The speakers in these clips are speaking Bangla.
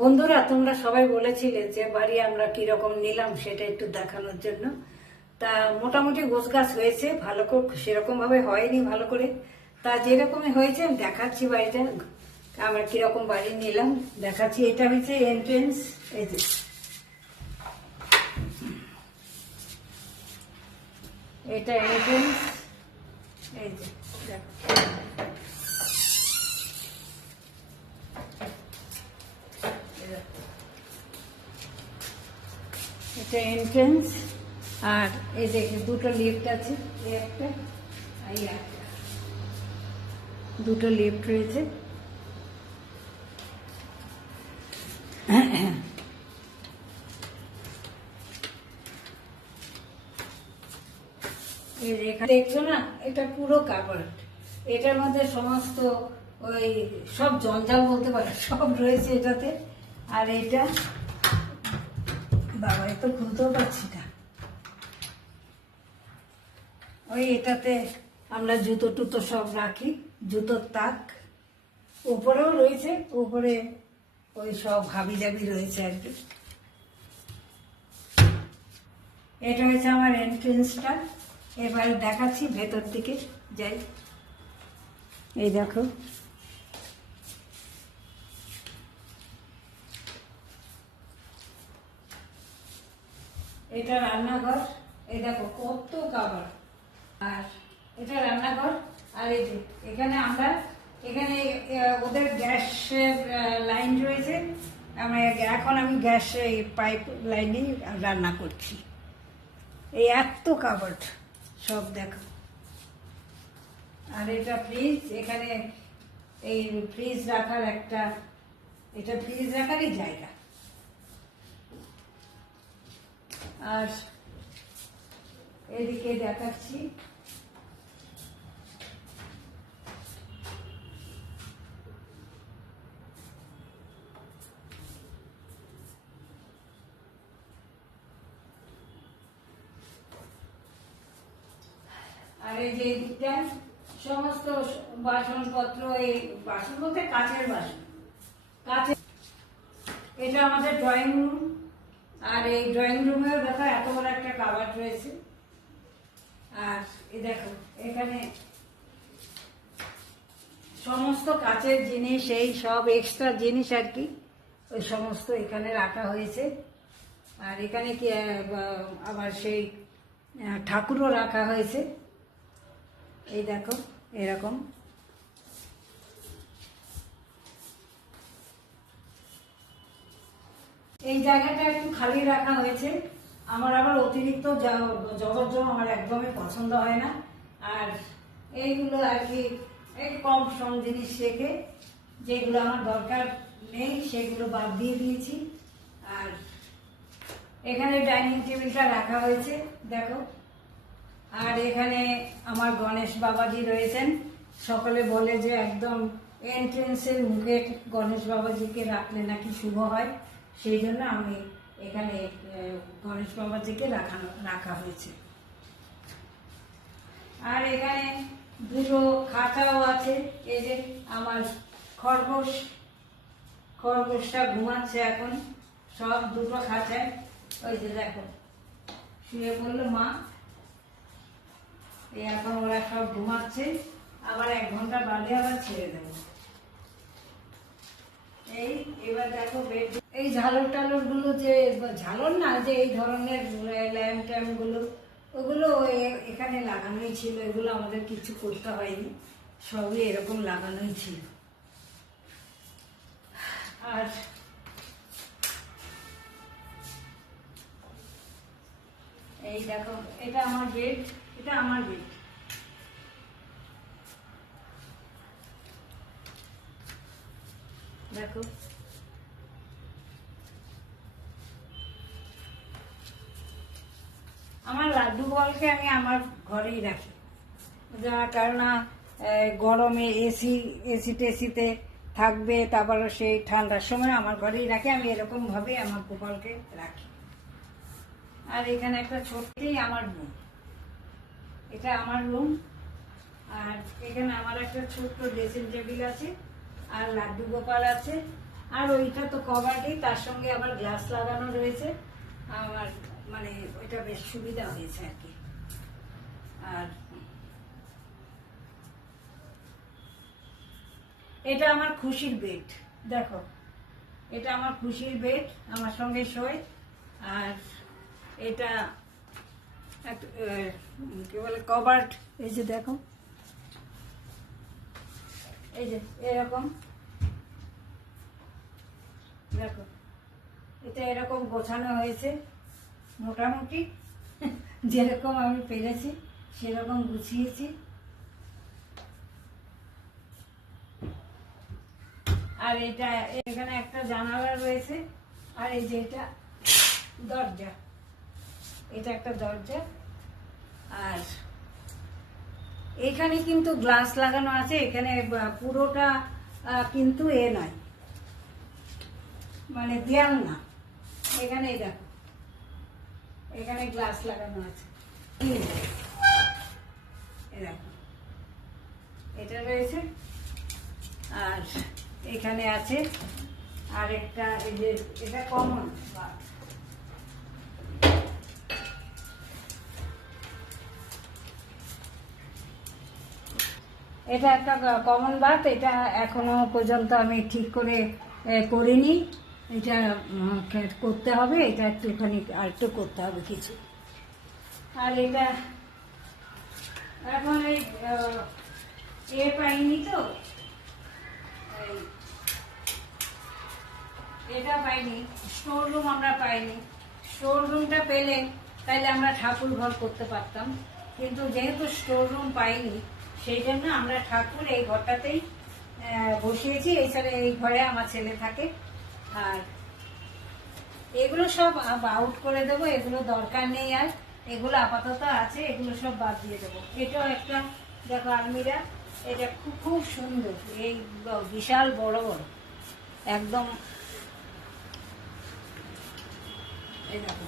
বন্ধুরা, তোমরা সবাই বলেছিলে যে বাড়ি আমরা কিরকম নিলাম সেটা একটু দেখানোর জন্য। তা মোটামুটি গোছগাছ হয়েছে, ভালো করে সেরকম ভাবে হয়নি ভালো করে। তা যেরকমই হয়েছে আমি দেখাচ্ছি বাড়িটা আমরা কিরকম বাড়ি নিলাম, দেখাচ্ছি। এটা হচ্ছে এন্ট্রেন্স, এই যে এটা এন্ট্রেন্স, এই যে দেখো। এটা এন্ট্রেন্স, আর এই দেখে দুটো লিফট আছে, এই একটা এই একটা, দুটো লিফট রয়েছে। এই যে এখানে দেখছো না, এটা পুরো কাভার্ড। এটার মধ্যে সমস্ত ওই সব জঞ্জাল বলতে পারো সব রয়েছে এটাতে। আর এটা বাবা তো খুলতেও পারছি না। ওই এটাতে আমরা জুতো টুতো সব রাখি, জুতোর তাক। উপরেও রয়েছে, উপরে ওই সব হাবি জাবি রয়েছে আর কি। এটা হচ্ছে আমার এন্ট্রেন্সটা। এবার দেখাচ্ছি ভেতর দিকে যাই। এই দেখো, এটা রান্নাঘর। এই দেখো কত কাভার। আর এটা রান্নাঘর। আর এই যে এখানে আমরা এখানে ওদের গ্যাসের লাইন রয়েছে। এখন আমি গ্যাস পাইপ লাইনে রান্না করছি। এই এত কাভার্ড সব দেখো। আর এটা ফ্রিজ, এখানে এই ফ্রিজ রাখার একটা, এটা ফ্রিজ রাখারই জায়গা। আর এদিকে দেখাচ্ছি, আর এই যে এদিকটা সমস্ত বাসনপত্র, এই বাসন বলতে কাচের বাসন, কাচের। এটা আমাদের ড্রয়িং রুম। আর এই ড্রয়িং রুমেও দেখো এত বড় একটা কাভার্ড রয়েছে। আর এই দেখো এখানে সমস্ত কাচের জিনিস, এই সব এক্সট্রা জিনিস আর কি, ওই সমস্ত এখানে রাখা হয়েছে। আর এখানে কি আবার সেই ঠাকুরও রাখা হয়েছে। এই দেখো এরকম। এই জায়গাটা একটু খালি রাখা হয়েছে। আমার আবার অতিরিক্ত জবরজং আমার একদমই পছন্দ হয় না। আর এইগুলো আর কি এই কম সম জিনিস রেখে, যেগুলো আমার দরকার নেই সেগুলো বাদ দিয়ে দিয়েছি। আর এখানে ডাইনিং টেবিলটা রাখা হয়েছে দেখো। আর এখানে আমার গণেশ বাবাজি রয়েছেন। সকলে বলে যে একদম এন্ট্রেন্সের মুখে গণেশ বাবাজিকে রাখলে নাকি শুভ হয়, সেই জন্য আমি এখানে গণেশ বাবাজিকে রাখা হয়েছে। আর এখানে দুটো খাঁচাও আছে। এই যে আমার খরগোশটা ঘুমাচ্ছে এখন, সব দুটো খাঁচায়। ওই যে দেখো শুয়ে পড়লো মা। এখন ওরা সব ঘুমাচ্ছে, আবার 1 ঘন্টা বাদে আবার ছেড়ে দেবো। এই এবার দেখো এই ঝালর টালর গুলো, যে ঝালর না, যে এই ধরনের ল্যাম্প ট্যাম্প গুলো, ওগুলো এখানে লাগানোই ছিল। এগুলো আমাদের কিছু করতে হয়নি, সবই এরকম লাগানোই ছিল। আর এই দেখো এটা আমার বেড, এটা আমার বেড। দেখো আমার লাড্ডু বলকে আমি আমার ঘরেই রাখি, কেননা গরমে এসি টেসিতে থাকবে, তারপর সেই ঠান্ডার সময় আমার ঘরেই রাখি। আমি এরকম ভাবে আমার গোপালকে রাখি। আর এখানে একটা ছোট্টই আমার রুম, এটা আমার রুম। আর এখানে আমার একটা ছোট্ট ড্রেসিং টেবিল আছে, আর লাড্ডু গোপাল আছে। আর ওইটা তো কভারই, তার সঙ্গে আবার গ্লাস লাগানো রয়েছে। আমার মানে ওইটা বেশ সুবিধা হয়েছে আর কি। আর এটা আমার খুশির বেড, দেখো এটা আমার খুশির বেড, আমার সঙ্গে শোয়। আর এটা কি বলে কভার্ড, এই যে দেখো, এই যে এরকম দেখো, এটা এরকম গোছানো হয়েছে মোটামুটি যেরকম আমি পেরেছি সেরকম গুছিয়েছি। আর এটা এখানে একটা জানালা রয়েছে, আর এই যে এটা দরজা, এটা একটা দরজা। আর এখানে কিন্তু গ্লাস লাগানো আছে, এখানে পুরোটা কিন্তু এ নয়, মানে দেয়াল না, এখানে দেখো এখানে গ্লাস লাগানো আছে, দেখো এটা রয়েছে। আর এখানে আছে আর একটা, এই যে এটা কমন, এটা একটা কমন বাথ। এটা এখনো পর্যন্ত আমি ঠিক করে করিনি, এটা করতে হবে, এটা একটুখানি আর একটু করতে হবে কিছু। আর এটা এখন এই পাইনি তো, এটা পাইনি, স্টোর রুম আমরা পাইনি। স্টোর রুমটা পেলে তাইলে আমরা ঠাকুর ঘর করতে পারতাম, কিন্তু যেহেতু স্টোর রুম পাইনি সেই জন্য আমরা ঠাকুর এই ঘরটাতেই বসিয়েছি। এছাড়া এই ঘরে আমার ছেলে থাকে। আর এগুলো সব আউট করে দেবো, এগুলো দরকার নেই আর, এগুলো আপাতত আছে, এগুলো সব বাদ দিয়ে দেবো। এটাও একটা দেখো আলমিরা, এটা খুব খুব সুন্দর, এই বিশাল বড় বড় একদম, এই দেখো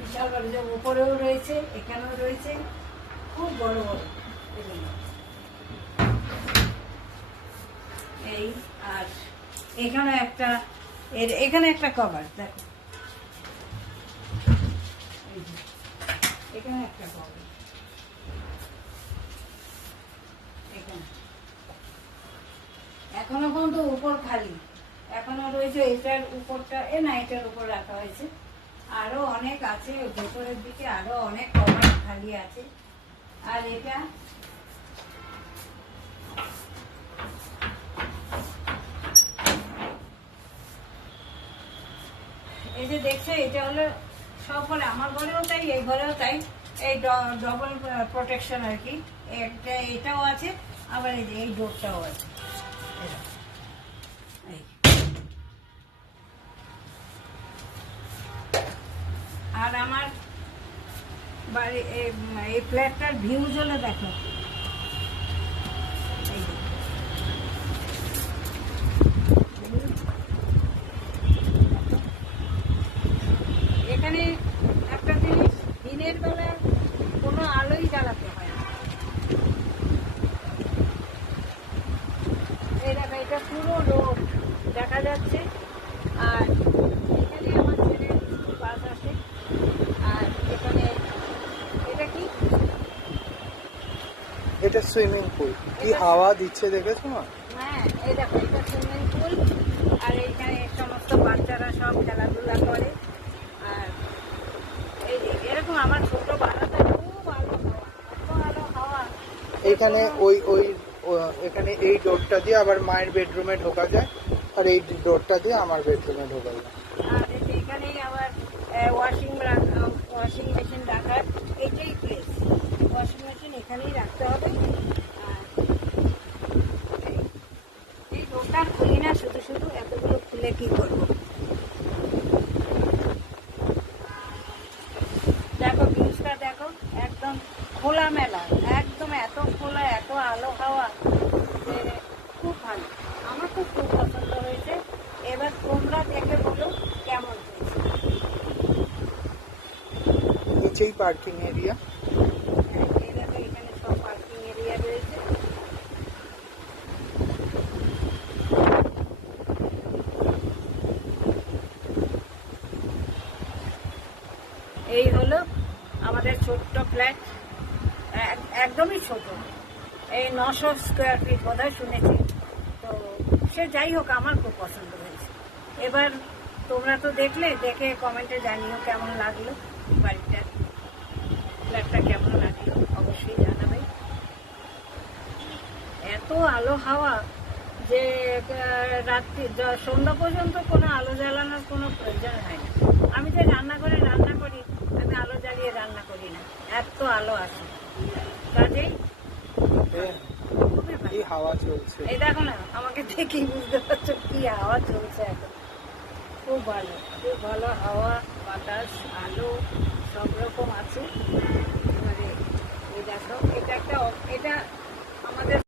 বিশাল বড়, যে উপরেও রয়েছে এখানেও রয়েছে, খুব বড় বড় এগুলো। এই আর এখানে একটা, এখানে একটা কভার দেখো, এখানে একটা কভার, এখানে এখনো পর্যন্ত উপর খালি, এখনো রয়েছে এটার উপরটা, না এটার উপর রাখা হয়েছে। আরো অনেক আছে ভেতরের দিকে, আরো অনেক কভার খালি আছে। আর এটা এই যে দেখছো, এটা হলো সব বলে, আমার ঘরেও তাই, এই ঘরেও তাই, এই ডবল প্রোটেকশন আর কি। একটা এটাও আছে, আবার এই যে এই ডোরটাও আছে। আর আমার বাড়ি এই ফ্ল্যাটটার ভিউজ হলো দেখো, এখানে একটা জিনিস, দিনের বেলা কোনো আলোই জ্বালাতে হয় না। এই দেখো এটা পুরো রোড দেখা যাচ্ছে। আর এখানে আমার ছেলের স্কুল বাস আসে। আর এখানে এটা কি, এটা সুইমিং পুল, কি হাওয়া দিচ্ছে দেখেছো না? হ্যাঁ এই দেখো এটা সুইমিং পুল। আর এইখানে সমস্ত বাচ্চারা সব খেলাধুলা করে। আর এই এরকম আমার ছোট বাড়াতে খুব আলো হাওয়া, এত আলো হাওয়া। এখানে ওই ওই এখানে এই ডোরটা দিয়ে আবার মায়ের বেডরুমে ঢোকা যায়, আর এই ডোরটা দিয়ে আমার বেডরুমে ঢোকা যায়। আর এখানেই আবার ওয়াশিং মেশিন রাখার এটাই প্লেস, ওয়াশিং মেশিন এখানেই রাখতে হবে। আর এই ডোরটা খুলি না, শুধু শুধু এতগুলো খুলে কি করবো। দেখো ভিউজটা দেখো, একদম খোলামেলা, একদম এত খোলা, এত আলো হাওয়া, যে খুব ভালো, আমার তো খুব পছন্দ হয়েছে। এবার তোমরা দেখে বলো কেমন হয়েছে। নিচেই পার্কিং এরিয়া, এখানে সব পার্কিং এরিয়া রয়েছে। ছোট্ট ফ্ল্যাট, একদমই ছোট, এই 900 স্কোয়ার ফিট বোধহয় শুনেছি। তো সে যাই হোক, আমার খুব পছন্দ হয়েছে। এবার তোমরা তো দেখলে, দেখে কমেন্টে জানিও কেমন লাগলো, বাড়িটা ফ্ল্যাটটা কেমন লাগলো অবশ্যই জানাবে। এত আলো হাওয়া যে রাত্রি সন্ধ্যা পর্যন্ত কোনো আলো জ্বালানোর কোনো প্রয়োজন হয় না। আমি যে রান্নাঘরে রান্না করি, আমি আলো জ্বালিয়ে রান্না করি না, এত আলো আসে। কাজেই খুবই ভালো। কি হাওয়া চলছে! এই দেখো না, আমাকে দেখেই বুঝতে পারছো কি হাওয়া চলছে এখন। খুব ভালো, খুব ভালো হাওয়া, বাতাস, আলো সব রকম আছে। এবারে এই দেখো, এটা আমাদের